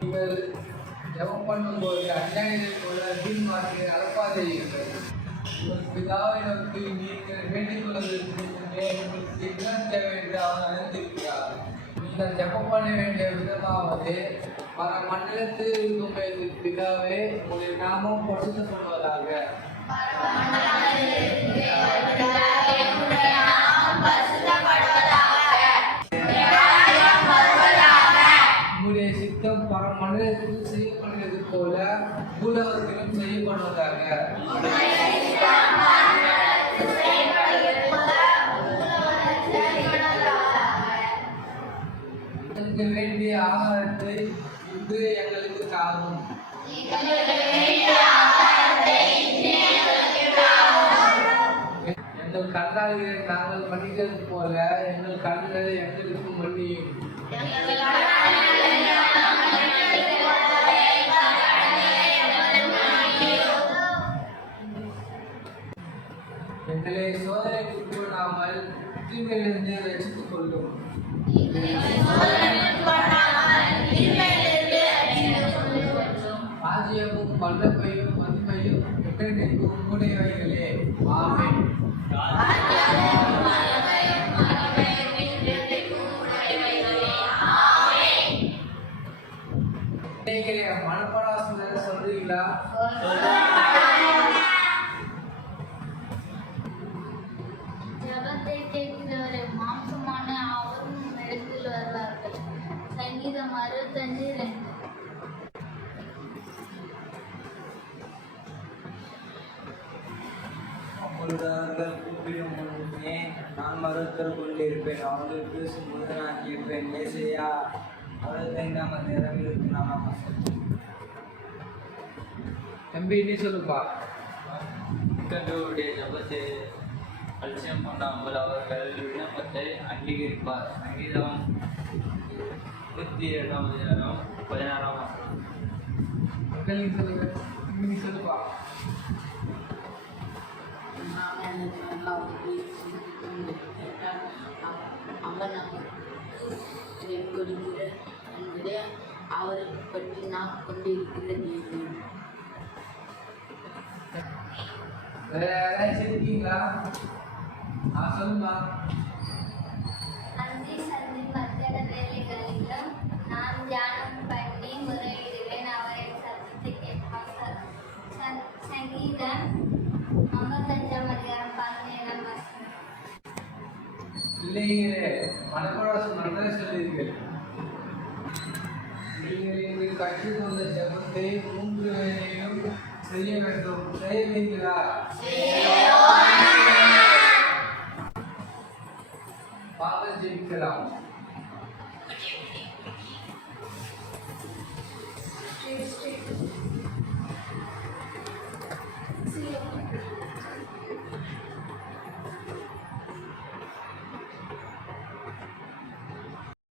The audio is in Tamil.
நீங்கள் ஜெபம் பண்ணும்போது அஞ்ஞானிகளை போல தீர்மானத்தை அலப்பாதீர்கள். உங்கள் பிதாவை நோக்கி நீங்கள் வேண்டிக் கொள்வதற்கு முன்னே உங்களுக்கு என்ன தேவை என்று அவர் அறிந்திருக்கிறார். நீங்கள் ஜெபம் பண்ண வேண்டிய விதமாவது, மண்டலத்தில் இருக்கும் பிதாவே, உங்களுடைய நாமம் பரிசுத்தப்படுவதாக. உங்களுடைய சித்தம் மண்டலத்தில் செய்யப்படுவது போல பூலகத்திலும் செய்யப்படுவதாக. எங்களுக்கு வேண்டிய ஆகாரத்தை இன்று எங்களுக்கு தாரும். எங்கள் கடனாளிகளை நாங்கள் மன்னித்தது போல எங்கள் கடன்களை எங்களுக்கு மன்னியும். எங்களை சோதனைக்கு உட்படாமல் தீமையிலிருந்து ரட்சித்துக் கொள்ளும். ராஜ்யமும் வல்லமையும் மகிமையும் என்றென்றைக்கும் உம்முடையவைகளே. ஆமென். மனப்படாசுர சொல்றீங்களா? ஜபத்தை கேட்கிறவரை மாம்சமான அவரும் இடத்தில் வருவார்கள். சங்கீதம் 65:2. அவர்கள் கூப்பிடும் முன்னே நான் மறுத்தல் கொண்டிருப்பேன். அவர்கள் பேசும்போது நான் கேட்பேன். ஏசையா 65:24. தம்பி நீ சொல்லுப்பா. கர்த்தருடைய ஜபத்தை அலட்சியம் பண்ணாமல் அவர்கள் விண்ணப்பத்தை அங்கீகரிப்பார். சங்கீதம் 22:16. நீ சொல்லுப்பா. அவரை பற்றி நான் கொண்டிருக்கிறது. வேற யாராச்சும் இருக்கீங்களா? சொல்லுமா. அந்தி சந்தி மத்தியான வேலைகளிலும் நான் தியானம் பண்ணி முறையிடுவேன். அவரை சத்தத்தை கேட்பார். சங்கீதம் 55:17. இல்லைங்களே, மனப்படாசம் நல்லா சொல்லியிருக்கேன். நீங்கள் எங்கள் கற்றுக் கொண்ட ஜபத்தை 3 வேளையும் செய்ய வேண்டும். செய்வீங்களா? வாங்க ஜெபிக்கலாம்.